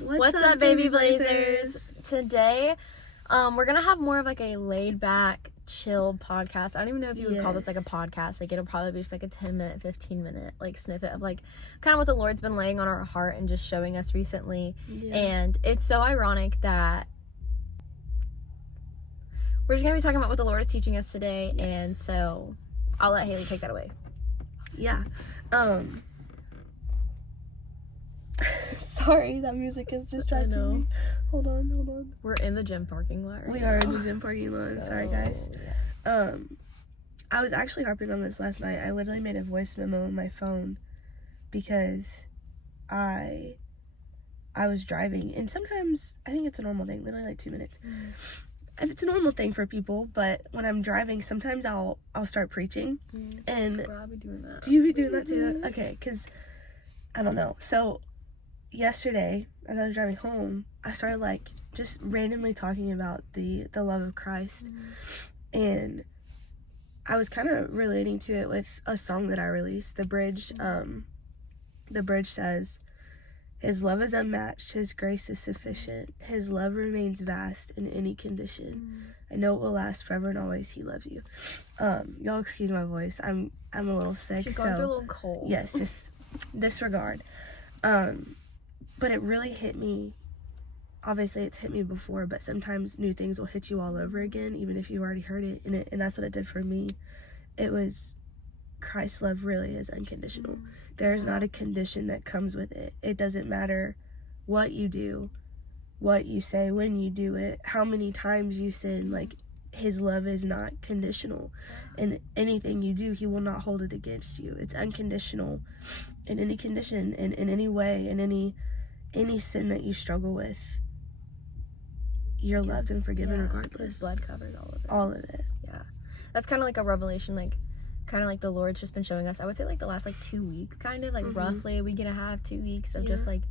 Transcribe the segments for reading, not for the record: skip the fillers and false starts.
What's up, baby blazers? Today, we're gonna have more of like a laid back, chill podcast. I don't even know if you would call this like a podcast. Like, it'll probably be just like a 10-minute, 15-minute like snippet of like kind of what the Lord's been laying on our heart and just showing us recently. And it's so ironic that we're just gonna be talking about what the Lord is teaching us today. And so I'll let Haley take that away. Sorry, that music is distracting me. Hold on. We're in the gym parking lot We are in the gym parking lot. Sorry, guys. I was actually harping on this last night. I literally made a voice memo on my phone because I was driving, and sometimes I think it's a normal thing, literally like 2 minutes. And it's a normal thing for people, but when I'm driving, sometimes I'll start preaching. And I'll be doing that. Do you be doing that too? Okay, because I don't know. So yesterday, as I was driving home, I started like just randomly talking about the love of Christ. And I was kind of relating to it with a song that I released. The bridge says, "His love is unmatched, His grace is sufficient, His love remains vast in any condition. I know it will last forever and always, He loves you." Y'all excuse my voice. I'm a little sick. She's going through a little cold. Yes, just disregard. But it really hit me. Obviously, it's hit me before, but sometimes new things will hit you all over again, even if you've already heard it. And that's what it did for me. It was, Christ's love really is unconditional. There is not a condition that comes with it. It doesn't matter what you do, what you say, when you do it, how many times you sin. Like, His love is not conditional. And anything you do, He will not hold it against you. It's unconditional in any condition, in any way, in any sin that you struggle with. You're loved and forgiven regardless. His blood covers all of it. All of it. Yeah. That's kind of like a revelation, like, kind of like the Lord's just been showing us. I would say like the last like 2 weeks, kind of like roughly, we gonna have 2 weeks of just like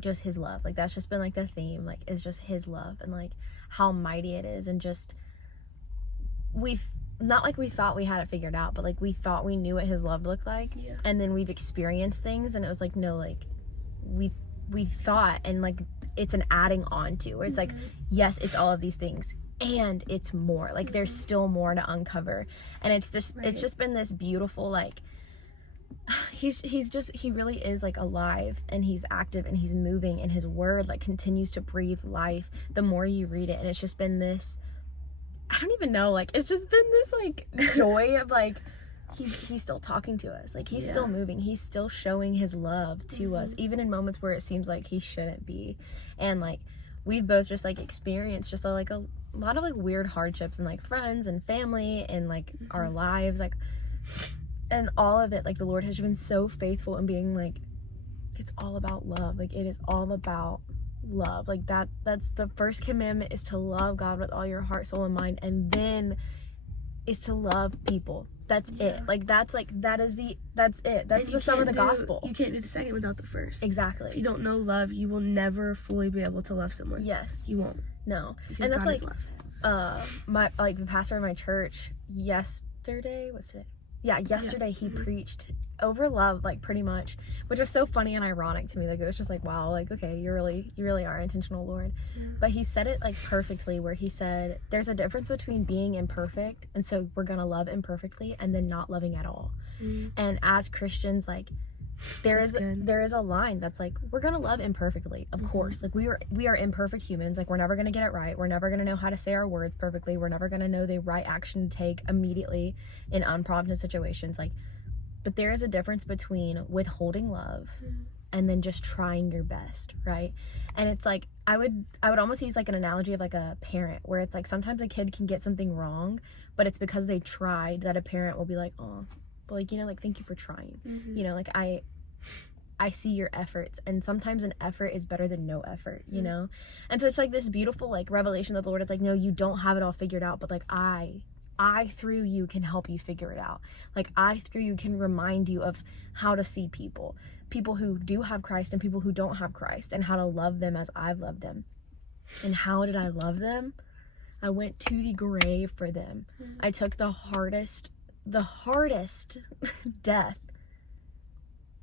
just His love. Like, that's just been like the theme, like, is just His love and like how mighty it is. And just not like we thought we had it figured out, but like we thought we knew what His love looked like. And then we've experienced things and it was like, no, like we thought, and like it's an adding on to, where it's like, yes, it's all of these things and it's more, like there's still more to uncover. And it's this it's just been this beautiful, like, he really is like alive, and He's active, and He's moving, and His word like continues to breathe life the more you read it. And it's just been this, I don't even know, like, it's just been this like joy of like he's still talking to us, like He's still moving, He's still showing His love to us, even in moments where it seems like He shouldn't be. And like we've both just like experienced just a lot of like weird hardships, and like friends and family and like our lives, like, and all of it, like the Lord has been so faithful in being like, it's all about love. Like, it is all about love. Like that's the first commandment, is to love God with all your heart, soul, and mind, and then is to love people. That's it. Like, that's it. That's the sum of the gospel. You can't do the second without the first. Exactly. If you don't know love, you will never fully be able to love someone. Yes. You won't. No. Because and that's God like is love. My the pastor in my church yesterday, what's today? Yeah, yesterday he preached over love, like, pretty much, which was so funny and ironic to me. Like, it was just like, wow, like, okay, you really are intentional, Lord. But he said it like perfectly, where he said there's a difference between being imperfect, and so we're gonna love imperfectly, and then not loving at all. And as Christians, like, there is a line that's like, we're gonna love imperfectly, of course. Like, we are imperfect humans. Like, we're never gonna get it right. We're never gonna know how to say our words perfectly. We're never gonna know the right action to take immediately in unprompted situations. Like, but there is a difference between withholding love and then just trying your best, right? And it's like, I would almost use like an analogy of like a parent, where it's like sometimes a kid can get something wrong, but it's because they tried, that a parent will be like, oh, but like, you know, like, thank you for trying. You know, like, I see your efforts, and sometimes an effort is better than no effort, you know? And so it's like this beautiful like revelation that the Lord is like, no, you don't have it all figured out, but like I through you can help you figure it out. Like, I through you can remind you of how to see people who do have Christ and people who don't have Christ, and how to love them as I've loved them. And how did I love them? I went to the grave for them. I took the hardest death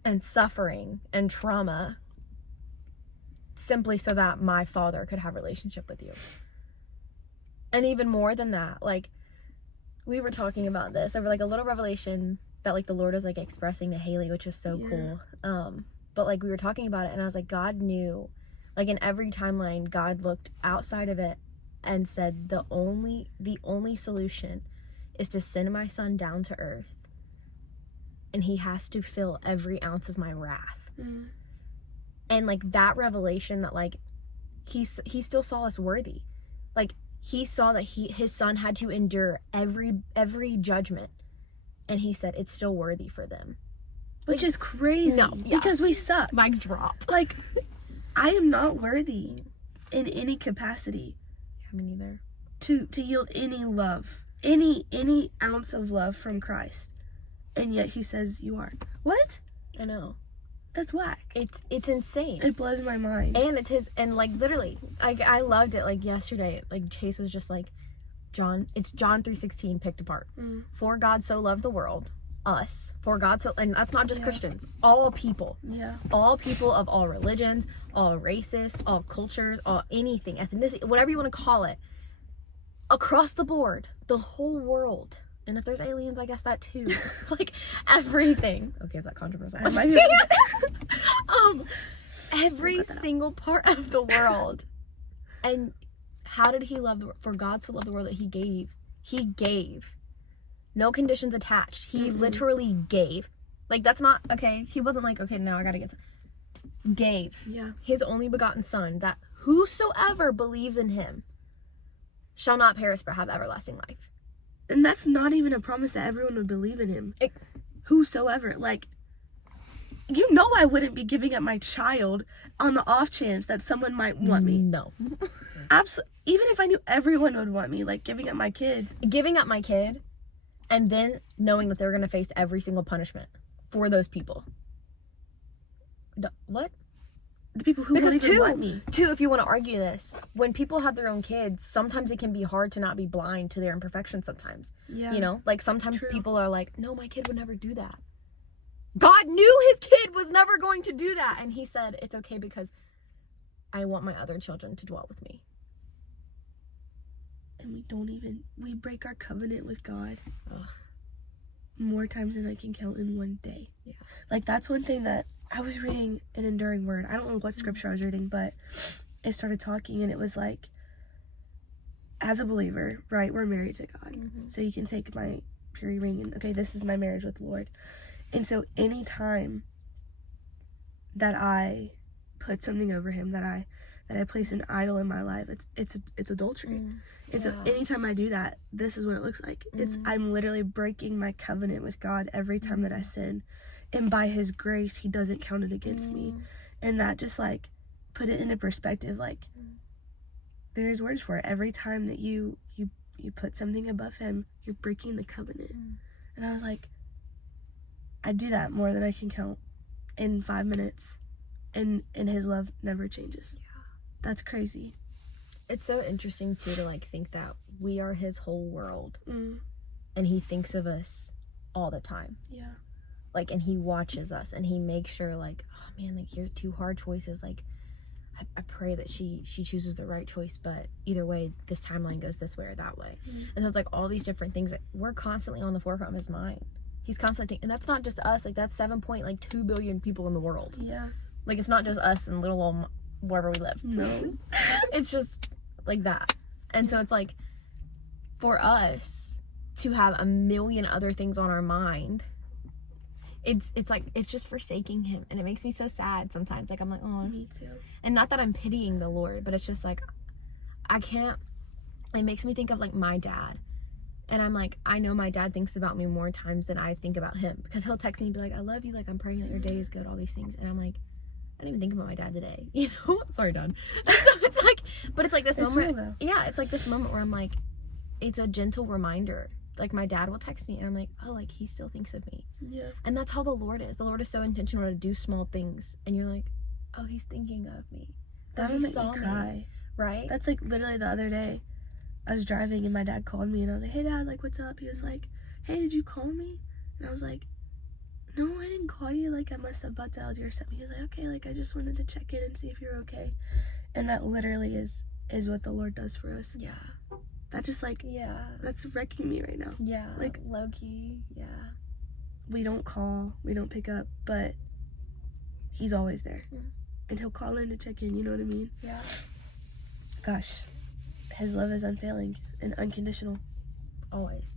and suffering and trauma simply so that my Father could have a relationship with you. And even more than that, like, we were talking about this over like a little revelation that like the Lord was like expressing to Haley, which was so cool. But like we were talking about it, and I was like, God knew, like in every timeline, God looked outside of it and said the only solution is to send my son down to earth, and he has to feel every ounce of my wrath. And like that revelation that like he still saw us worthy, like he saw that his son had to endure every judgment, and he said it's still worthy for them, which is crazy. Because we suck. Mic drop. Like, I am not worthy in any capacity. Yeah, me neither. To yield any love, any ounce of love from Christ, and yet he says you are. What? I know. That's whack. It's insane. It blows my mind. And it's his, and like literally, I loved it. Like yesterday, like Chase was just like, it's John 3:16 picked apart. For God so loved the world, us. For God so, and that's not just Christians, all people. All people of all religions, all races, all cultures, all anything, ethnicity, whatever you want to call it. Across the board, the whole world. And if there's aliens, I guess that too. Like everything. Okay, is that controversial? Every single part of the world. And how did he love for God to love the world that he gave? He gave. No conditions attached. He literally gave. Like that's not okay. He wasn't like, okay, now I gotta get some. Gave. His only begotten son, that whosoever believes in him shall not perish but have everlasting life. And that's not even a promise that everyone would believe in him. Whosoever. Like, you know I wouldn't be giving up my child on the off chance that someone might want me. No. Absolutely. Even if I knew everyone would want me, like giving up my kid. Giving up my kid, and then knowing that they're going to face every single punishment for those people. What? The people who won't even want me. Too, if you want to argue this, when people have their own kids, sometimes it can be hard to not be blind to their imperfections sometimes. You know? Like, sometimes people are like, no, my kid would never do that. God knew his kid was never going to do that. And he said, it's okay because I want my other children to dwell with me. And we break our covenant with God more times than I can count in one day. Like, that's one thing that I was reading an enduring word. I don't know what scripture I was reading, but it started talking, and it was like, as a believer, right, we're married to God. So you can take my purity ring and, okay, this is my marriage with the Lord. And so any time that I put something over him, that I place an idol in my life, it's adultery. And so anytime I do that, this is what it looks like. I'm literally breaking my covenant with God every time that I sin. And by his grace, he doesn't count it against me. And that just like put it into perspective. Like, there's words for it. Every time that you put something above him, you're breaking the covenant. And I was like, I do that more than I can count in 5 minutes. And his love never changes. That's crazy. It's so interesting too to like think that we are his whole world. And he thinks of us all the time. Like, and he watches us, and he makes sure, like, oh man, like, here's 2 hard choices. Like, I pray that she chooses the right choice, but either way, this timeline goes this way or that way. And so it's like all these different things that we're constantly on the forefront of his mind. He's constantly thinking, and that's not just us. Like, that's 7.2 billion people in the world. Like, it's not just us and little old wherever we live. No. It's just like that. And so it's like, for us to have a million other things on our mind, it's like, it's just forsaking him, and it makes me so sad sometimes. Like, I'm like, oh, me too. And not that I'm pitying the Lord, but it's just like, I can't. It makes me think of like my dad, and I'm like, I know my dad thinks about me more times than I think about him, because he'll text me and be like, I love you, like, I'm praying that your day is good, all these things, and I'm like, I didn't even think about my dad today, you know. Sorry, Dad. So it's like, but it's like this moment. Real, yeah, it's like this moment where I'm like, it's a gentle reminder. Like, my dad will text me, and I'm like, oh, like, he still thinks of me. And that's how the Lord is. The Lord is so intentional to do small things, and you're like, oh, he's thinking of me. That would make me cry. Right? That's like literally the other day, I was driving and my dad called me, and I was like, hey Dad, like, what's up? He was like, hey, did you call me? And I was like, no, I didn't call you. Like, I must have butt dialed you or something. He was like, okay, like, I just wanted to check in and see if you're okay. And that literally is what the Lord does for us. Yeah. That just, like, Yeah. that's wrecking me right now. Yeah. Like, low-key. Yeah. we don't call, we don't pick up, but he's always there. Mm. And he'll call in to check in, you know what I mean? Yeah. Gosh, his love is unfailing and unconditional. Always.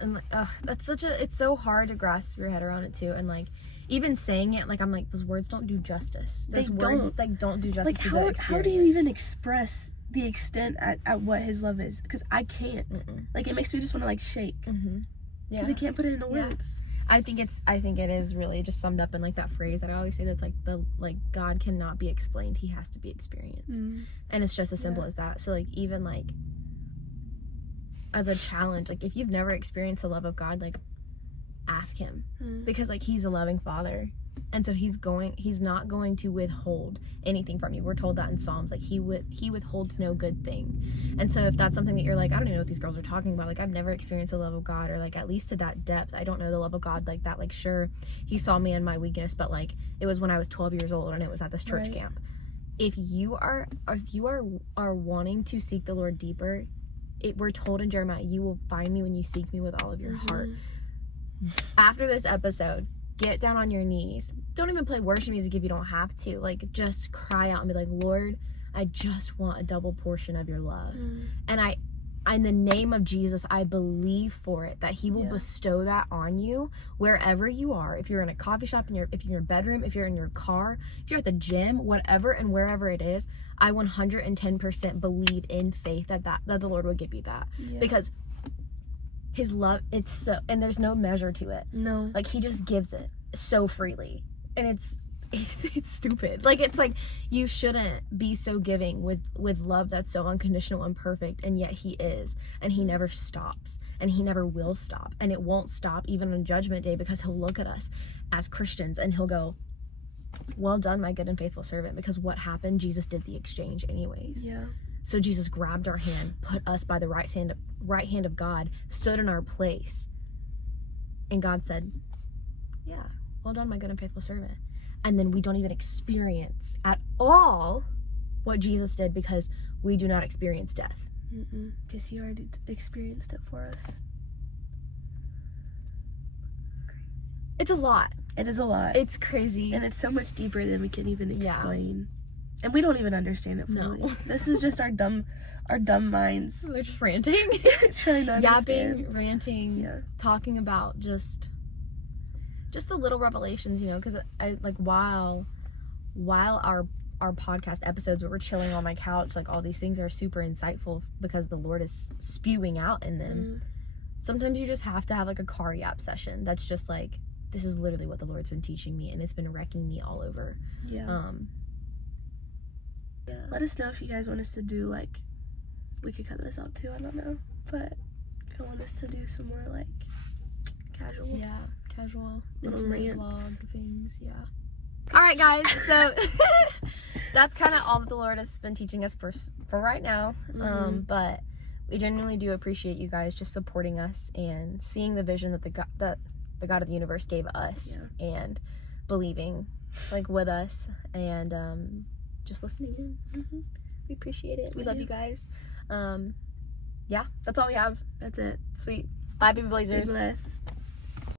And like, that's it's so hard to grasp your head around it too. And like, even saying it, like, I'm like, those words don't do justice. Those words like don't do justice to the experience. How do you even express the extent at what his love is? Because I can't. Like, it makes me just want to like shake. Yeah. Because I can't put it into words. I think it is really just summed up in like that phrase that I always say, that's like God cannot be explained, he has to be experienced. And it's just as simple as that. So like, even like as a challenge, like if you've never experienced the love of God, like ask him, because like he's a loving father, and so he's not going to withhold anything from you. We're told that in Psalms, like he withholds no good thing. And so if that's something that you're like, I don't even know what these girls are talking about, like I've never experienced the love of God, or like at least to that depth, I don't know the love of God like that. Like, sure, he saw me in my weakness, but like it was when I was 12 years old and it was at this church camp. If you are wanting to seek the Lord deeper, we're told in Jeremiah, you will find me when you seek me with all of your heart. After this episode, get down on your knees. Don't even play worship music if you don't have to. Like, just cry out and be like, Lord, I just want a double portion of your love. And in the name of Jesus, I believe for it, that he will bestow that on you wherever you are. If you're in a coffee shop, if you're in your bedroom, if you're in your car, if you're at the gym, whatever and wherever it is, I 110% believe in faith that the Lord will give you that. Because his love, it's so, and there's no measure to it. No. Like, he just gives it so freely. And it's stupid. Like, it's like, you shouldn't be so giving with love that's so unconditional and perfect, and yet he is. And he never stops. And he never will stop. And it won't stop even on Judgment Day, because he'll look at us as Christians and he'll go, well done, my good and faithful servant. Because what happened? Jesus did the exchange anyways. Yeah. So Jesus grabbed our hand, put us by the right hand of God, stood in our place. And God said, yeah, well done, my good and faithful servant. And then we don't even experience at all what Jesus did, because we do not experience death. Because he already experienced it for us. It's a lot. It is a lot. It's crazy. And it's so much deeper than we can even explain. And we don't even understand it fully. No. This is just our dumb minds. We're just ranting. Trying to understand. Yapping, ranting, talking about just the little revelations, you know, because I like while our podcast episodes where we're chilling on my couch, like all these things are super insightful because the Lord is spewing out in them. Sometimes you just have to have like a car yap session that's just like, this is literally what the Lord's been teaching me, and it's been wrecking me all over. Let us know if you guys want us to do, like, we could cut this out too, I don't know, but if you want us to do some more like casual little vlog things. Alright guys, so that's kind of all that the Lord has been teaching us for right now. But we genuinely do appreciate you guys just supporting us and seeing the vision that the God of the universe gave us, and believing like with us, and just listening in. We appreciate it. We love you guys. That's all we have. That's it. Sweet. Bye, baby blazers. Be blessed.